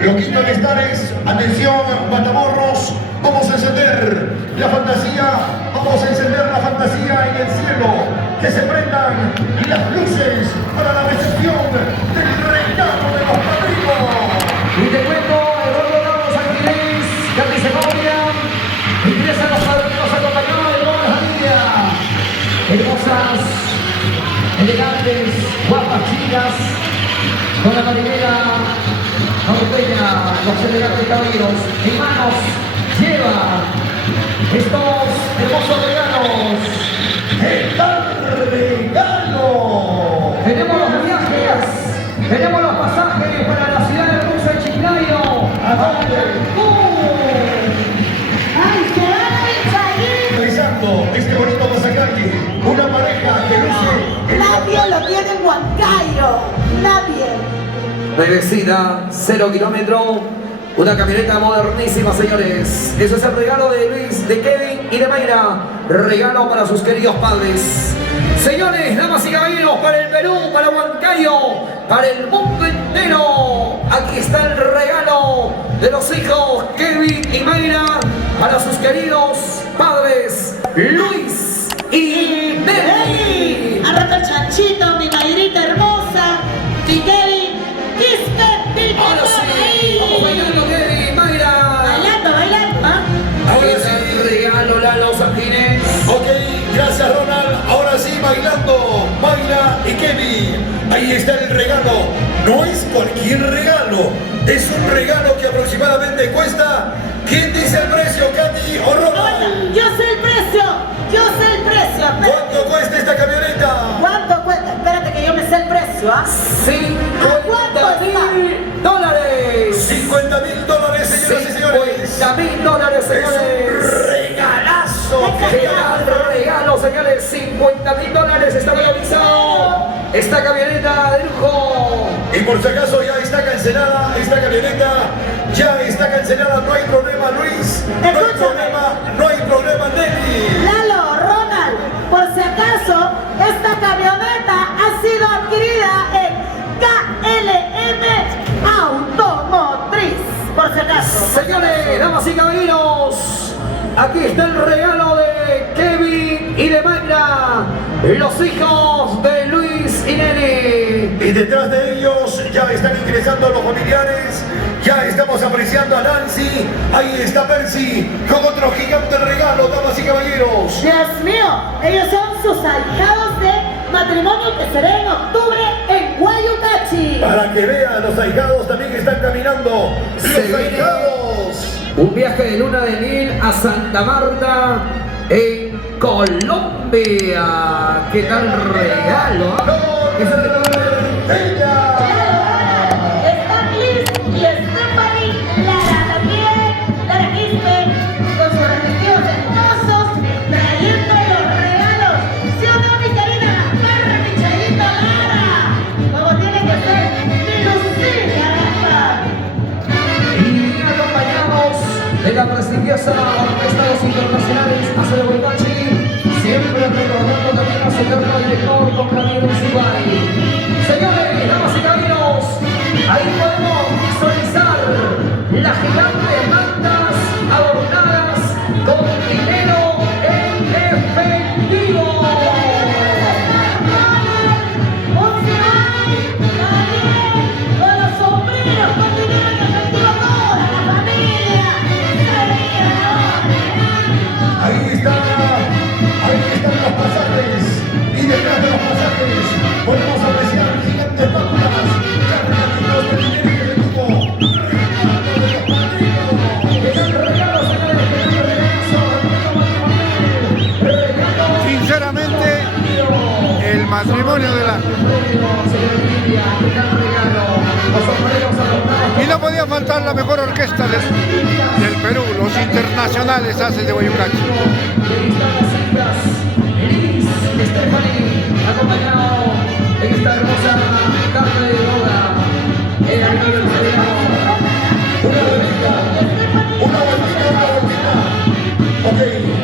Loquito Lestares, atención, Matamoros, vamos a encender la fantasía, vamos a encender la fantasía en el cielo, que se prendan las luces para la recepción del regalo de los padrinos. Y te cuento, Eduardo Ramos Aquiles, Katy Segovia, ingresan los padrinos acompañados de toda la familia. Hermosas, elegantes, guapas chicas, con la marinera norteña, los elegantes caballeros, en manos lleva estos hermosos regalos. ¡El regalo! Tenemos los viajes, tenemos los pasajes para la ciudad hermosa de Chiclayo. ¿A dónde? ¡Ay, se van a ir! Realizando este bonito pasacalle, una pareja que luce el... Nadie lo tiene en Huancayo. Nadie. Bebecida, 0 kilómetros, una camioneta modernísima, señores. Eso es el regalo de Luis, de Kevin y de Mayra. Regalo para sus queridos padres. Señores, damas y caballeros, para el Perú, para Huancayo, para el mundo entero. Aquí está el regalo de los hijos Kevin y Mayra para sus queridos padres, Luis y Nelly. Ha roto el chanchito, mi Mayrita hermosa, mi Kevin. Ahora sí, vamos bailando, Kevin, Mayra. Bailando, bailando, ¿ah? Ahora sí, el regalo, Lalo Sanjines. Ok, gracias Ronald. Ahora sí, bailando, Mayra y Kevin. Ahí está el regalo. No es cualquier regalo. Es un regalo que aproximadamente cuesta... ¿Quién dice el precio, Katy o Ronald? Yo sé el precio, yo sé el precio. ¿Cuánto cuesta esta camioneta? ¿Cuánto cuesta? Espérate que yo me sé el precio, ¿ah? $50.000. $50.000, señoras y señores. $50.000, señores. Es un regalazo. ¡Qué gran regalo, señores! $50.000 está valorizado esta camioneta de lujo. Y por si acaso ya está cancelada esta camioneta. Ya está cancelada, no hay problema, Luis. No hay problema, no hay problema, Nelly. Lalo, Ronald, por si acaso, esta camioneta ha sido adquirida en KLM Automotriz. Por si acaso. Señores, damas y caballeros, aquí está el regalo de Kevin y de Mayra, los hijos de Luis y Nelly. Y detrás de ellos ya están ingresando los familiares. Ya estamos apreciando a Nancy. Ahí está Percy con otro gigante regalo, damas y caballeros. Dios mío, ellos son sus ahijados de matrimonio que será en octubre en Guayucachi. Para que vean, los ahijados también están caminando. Los Se viene ahijados. Un viaje de luna de miel a Santa Marta en Colombia. ¿Qué tal regalo? Eso te lo Está Liz y Stephanie Lara también, Lara Quispe, con sus respectivos esposos, trayendo los regalos. ¿Sí o no, mi querida Michelita Lara? Como tiene que ser, de Lucía Gaspar. Y acompañados de la prestigiosa Orquesta de los Internacionales Azerbaiyán, siempre recordando también a su eterno director con Camilo Municipal. Señores, damas y caballeros, ahí podemos visualizar las gigantes mantas adornadas con dinero en efectivo. Con los sombreros, con dinero en efectivo, toda la familia. Ahí están los pasajes. Y detrás de los pasajes podemos apreciar gigantes máquinas, cargaditos de dinero en efectivo. Sinceramente, el matrimonio de la... Y no podía faltar la mejor orquesta del Perú, los internacionales hacen de Guayucachi. Liz, Stephanie, acompañado en esta hermosa tarde de boda. El aniversario. Una vueltita. Ok,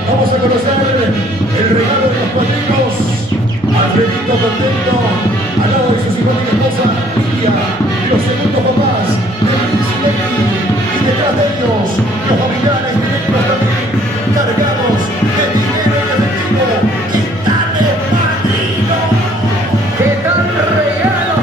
vamos a conocer el regalo de los padrinos. Alfredito contento, al lado de su simpática esposa, Lidia, y los segundos papás de Luis y Betty. Y detrás de ellos, los familiares directos también, cargados de dinero en efectivo. ¡Y dale, padrino! ¿Qué tal regalo,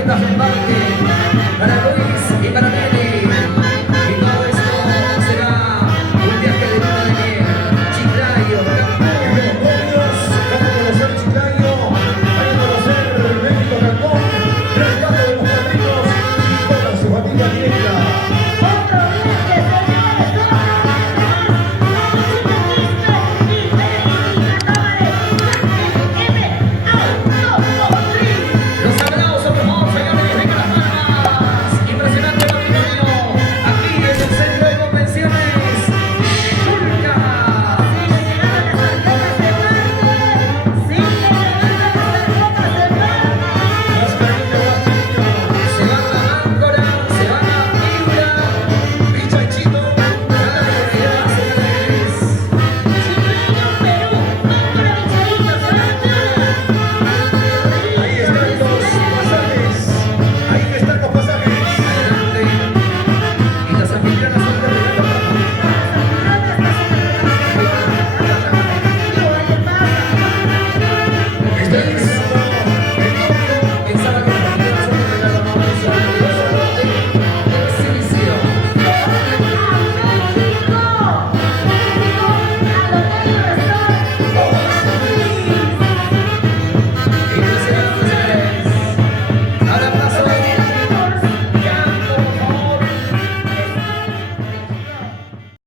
tarjetas de embarque para Luis